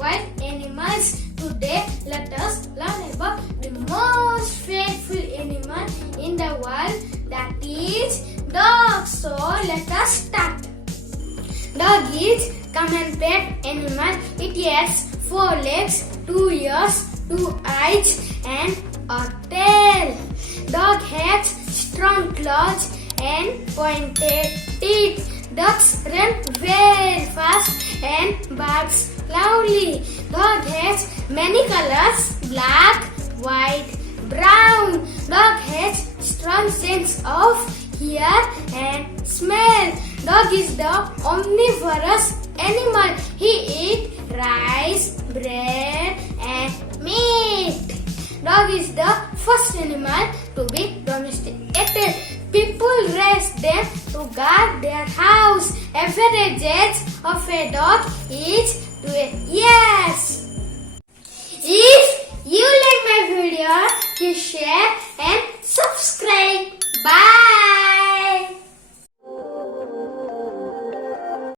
wild animals. Today, let us learn about the most faithful animal in the world, that is dog. So, let us start. Dog is common pet animal. It has 4 legs, 2 ears, 2 eyes, and a tail. Dog has strong claws and pointed teeth. Dogs run very fast and barks loudly. Dog has many colors: black, white, brown. Dog has strong sense of hear and smell. Dog is the omnivorous animal. He eats rice, bread, and meat. Dog is the first animal to be domesticated. People raise them to guard their house. Average age of a dog is 12 years. If you like my video, please share,